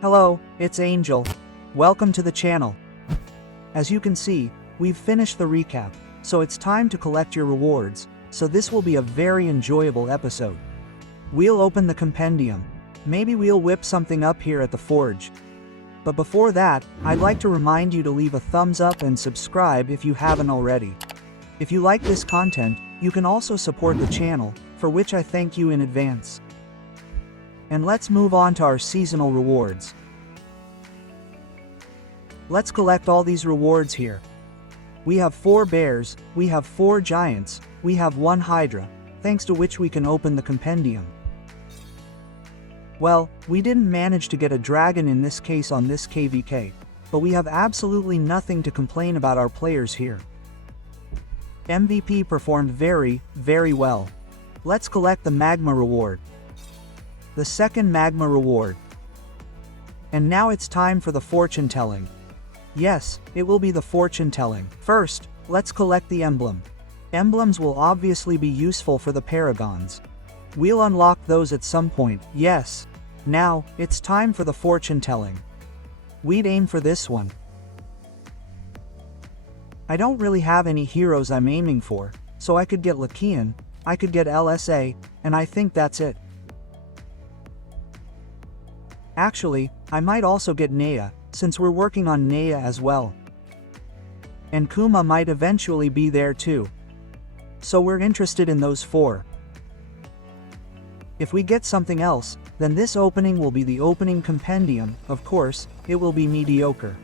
Hello, it's Angel. Welcome to the channel. As you can see, we've finished the recap, so it's time to collect your rewards, so this will be a very enjoyable episode. We'll open the compendium. Maybe we'll whip something up here at the forge. But before that, I'd like to remind you to leave a thumbs up and subscribe if you haven't already. If you like this content, you can also support the channel, for which I thank you in advance. And let's move on to our seasonal rewards. Let's collect all these rewards here. We have 4 bears, we have 4 giants, we have 1 hydra, thanks to which we can open the compendium. Well, we didn't manage to get a dragon in this case on this KVK, but we have absolutely nothing to complain about our players here. MVP performed very well. Let's collect the magma reward. The second magma reward. And now it's time for the fortune telling. Yes, it will be the fortune telling. First, let's collect the emblem. Emblems will obviously be useful for the paragons. We'll unlock those at some point, yes. Now, it's time for the fortune telling. We'd aim for this one. I don't really have any heroes I'm aiming for, so I could get Lakian, I could get LSA, and I think that's it. Actually, I might also get Nea, since we're working on Nea as well. And Kuma might eventually be there too. So we're interested in those 4. If we get something else, then this opening will be the opening compendium, of course, it will be mediocre.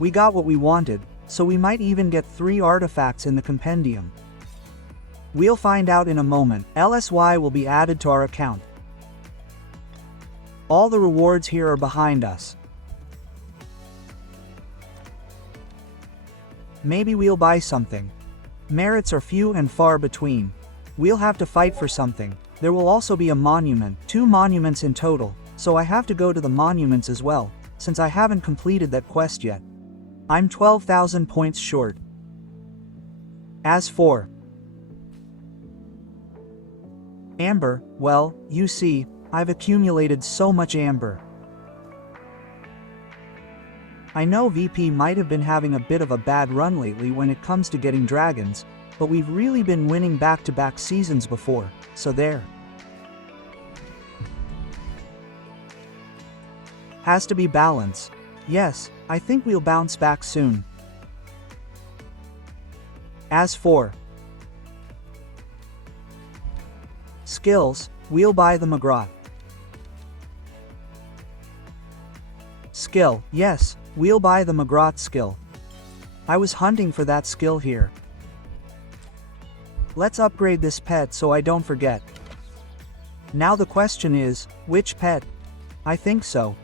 We got what we wanted, so we might even get 3 artifacts in the compendium. We'll find out in a moment. LSY will be added to our account. All the rewards here are behind us. Maybe we'll buy something. Merits are few and far between. We'll have to fight for something. There will also be a monument, 2 monuments in total, so I have to go to the monuments as well, since I haven't completed that quest yet. I'm 12,000 points short. As for Amber, well, you see, I've accumulated so much amber. I know VP might have been having a bit of a bad run lately when it comes to getting dragons, but we've really been winning back-to-back seasons before, so there. Has to be balance. Yes, I think we'll bounce back soon. As for skills, we'll buy the Magrat. Skill, yes, we'll buy the Magrat skill. I was hunting for that skill here. Let's upgrade this pet so I don't forget. Now the question is, which pet? I think so.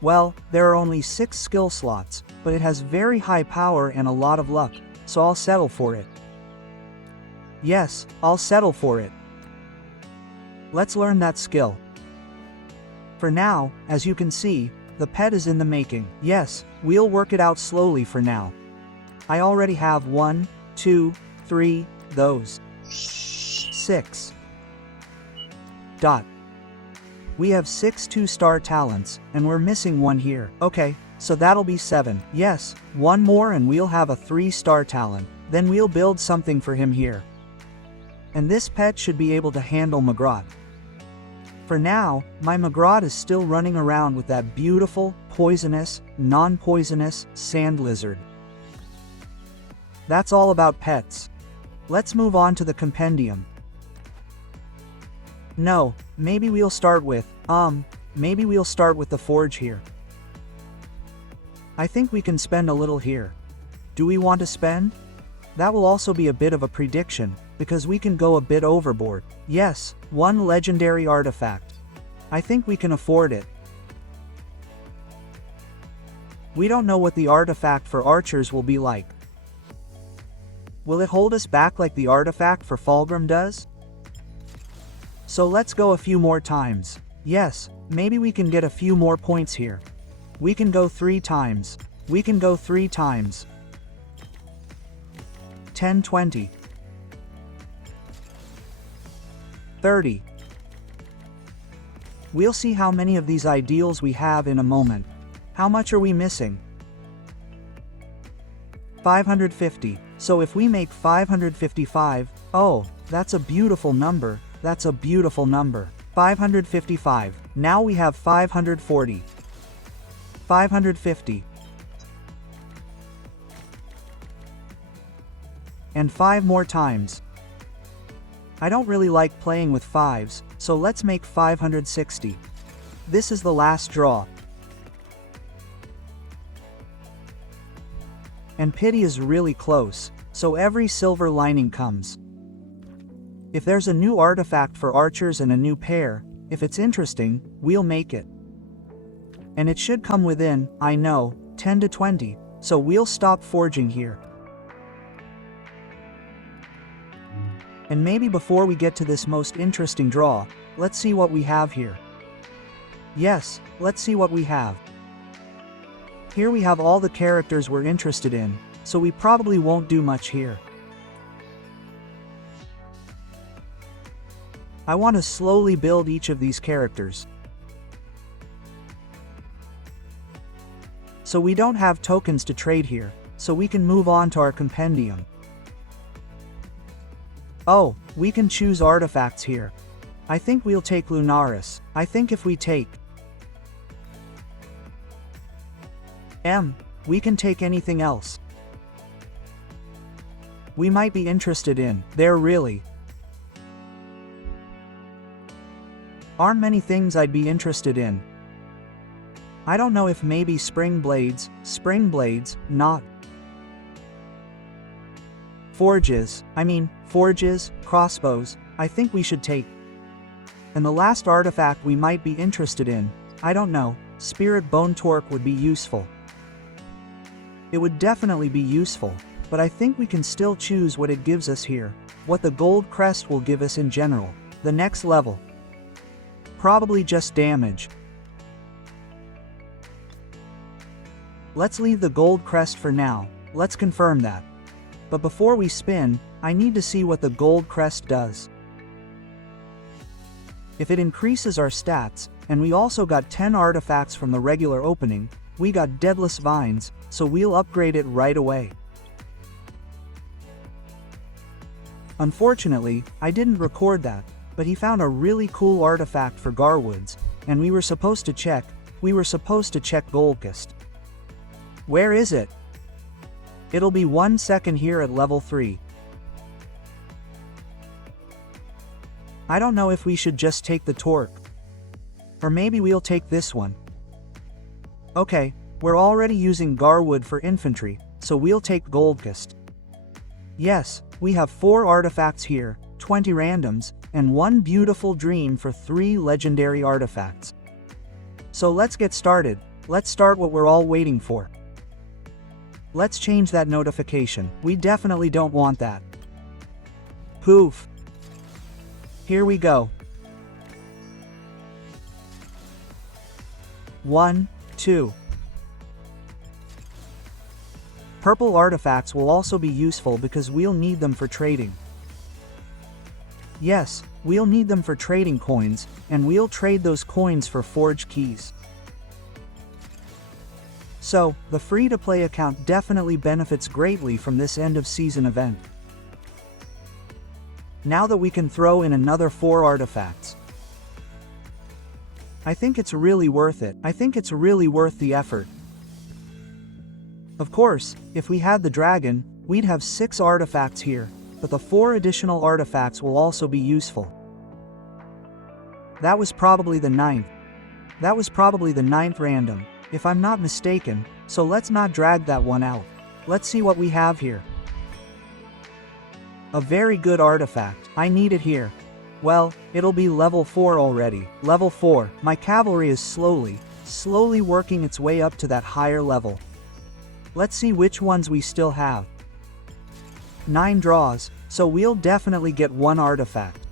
Well, there are only 6 skill slots, but it has very high power and a lot of luck, so I'll settle for it. Yes, I'll settle for it. Let's learn that skill. For now, as you can see, the pet is in the making. Yes, we'll work it out slowly for now. I already have 1, 2, 3, those. 6. We have 6 2-star talents, and we're missing 1 here. Okay, so that'll be 7. Yes, 1 more and we'll have a 3-star talent. Then we'll build something for him here. And this pet should be able to handle Magrat. For now, my Magrat is still running around with that beautiful, poisonous, non-poisonous, sand lizard. That's all about pets. Let's move on to the compendium. No, maybe we'll start with the forge here. I think we can spend a little here. Do we want to spend? That will also be a bit of a prediction, because we can go a bit overboard. Yes, 1 legendary artifact. I think we can afford it. We don't know what the artifact for archers will be like. Will it hold us back like the artifact for Fulgrim does? So let's go a few more times. Yes, maybe we can get a few more points here. We can go 3 times. We can go 3 times. 10, 20. 30. We'll see how many of these ideals we have in a moment. How much are we missing? 550. So if we make 555, oh, that's a beautiful number, that's a beautiful number. 555. Now we have 540. 550. And 5 more times. I don't really like playing with 5s, so let's make 560. This is the last draw. And pity is really close, so every silver lining comes. If there's a new artifact for archers and a new pair, if it's interesting, we'll make it. And it should come within, I know, 10 to 20, so we'll stop forging here. And maybe before we get to this most interesting draw, let's see what we have here. Yes, let's see what we have. Here we have all the characters we're interested in, so we probably won't do much here. I want to slowly build each of these characters. So we don't have tokens to trade here, so we can move on to our compendium. Oh, we can choose artifacts here. I think we'll take Lunaris. I think if we take M, we can take anything else. We might be interested in, there really aren't many things I'd be interested in. I don't know if maybe spring blades, not forges, crossbows, I think we should take. And the last artifact we might be interested in, I don't know, spirit bone torque would be useful. It would definitely be useful, but I think we can still choose what it gives us here, what the gold crest will give us in general, the next level. Probably just damage. Let's leave the gold crest for now, let's confirm that. But before we spin, I need to see what the gold crest does. If it increases our stats, and we also got 10 artifacts from the regular opening, we got Deadless Vines, so we'll upgrade it right away. Unfortunately, I didn't record that, but he found a really cool artifact for Garwoods, and we were supposed to check Goldkist. Where is it? It'll be 1 second here at level 3. I don't know if we should just take the torque. Or maybe we'll take this one. Okay, we're already using Garwood for infantry, so we'll take Goldkist. Yes, we have 4 artifacts here, 20 randoms, and 1 beautiful dream for 3 legendary artifacts. So let's get started, let's start what we're all waiting for. Let's change that notification, we definitely don't want that. Poof. Here we go. 1, 2. Purple artifacts will also be useful because we'll need them for trading. Yes, we'll need them for trading coins, and we'll trade those coins for forge keys. So, the free-to-play account definitely benefits greatly from this end-of-season event. Now that we can throw in another 4 artifacts. I think it's really worth it. I think it's really worth the effort. Of course, if we had the dragon, we'd have 6 artifacts here, but the 4 additional artifacts will also be useful. That was probably the 9th. That was probably the 9th random, if I'm not mistaken, so let's not drag that one out. Let's see what we have here. A very good artifact, I need it here. Well, it'll be level 4 already. Level 4, my cavalry is slowly working its way up to that higher level. Let's see which ones we still have. 9 draws, so we'll definitely get 1 artifact.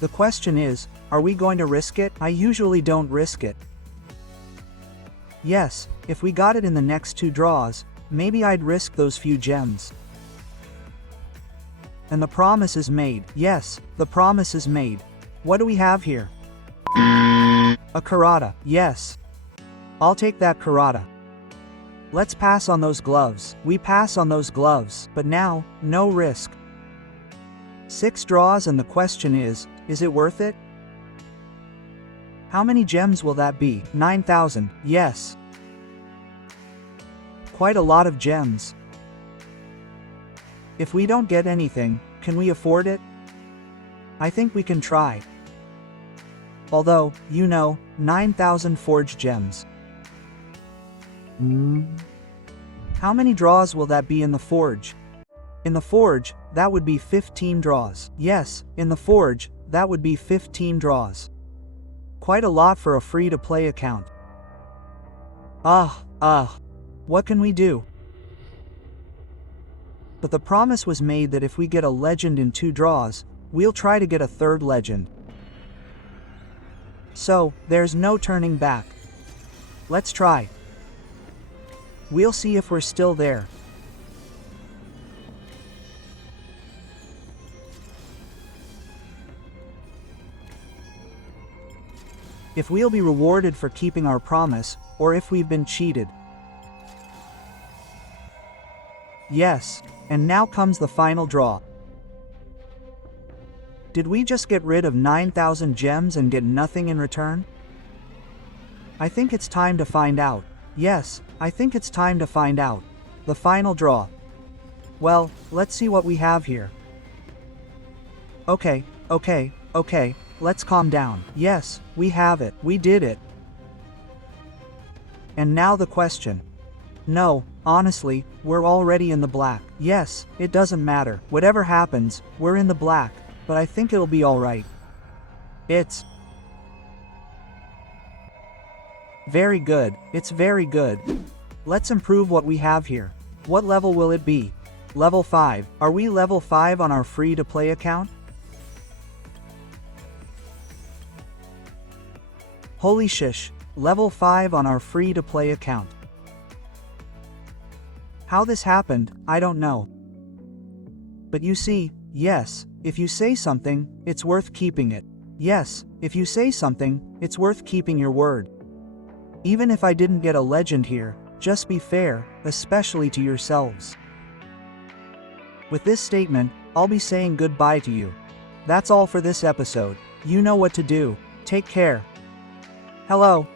The question is, are we going to risk it? I usually don't risk it. Yes, if we got it in the next 2 draws, maybe I'd risk those few gems. And the promise is made. Yes, the promise is made. What do we have here? A karata. Yes. I'll take that karata. Let's pass on those gloves. We pass on those gloves, but now, no risk. 6 draws and the question is it worth it? How many gems will that be? 9,000, yes. Quite a lot of gems. If we don't get anything, can we afford it? I think we can try. Although, 9,000 forged gems. How many draws will that be in the forge? In the forge, that would be 15 draws. Yes, in the forge, that would be 15 draws. Quite a lot for a free-to-play account. What can we do? But the promise was made that if we get a legend in 2 draws, we'll try to get a 3rd legend. So, there's no turning back. Let's try. We'll see if we're still there. If we'll be rewarded for keeping our promise, or if we've been cheated. Yes, and now comes the final draw. Did we just get rid of 9,000 gems and get nothing in return? I think it's time to find out. Yes, I think it's time to find out. The final draw. Well, let's see what we have here. Okay, let's calm down. Yes, we have it. We did it. And now the question. No, honestly, we're already in the black. Yes, it doesn't matter. Whatever happens, we're in the black, but I think it'll be alright. It's very good. It's very good. Let's improve what we have here. What level will it be? Level 5. Are we level 5 on our free-to-play account? Holy shish, level 5 on our free-to-play account. How this happened, I don't know. But you see, yes, if you say something, it's worth keeping it. Yes, if you say something, it's worth keeping your word. Even if I didn't get a legend here, just be fair, especially to yourselves. With this statement, I'll be saying goodbye to you. That's all for this episode. You know what to do. Take care. Hello.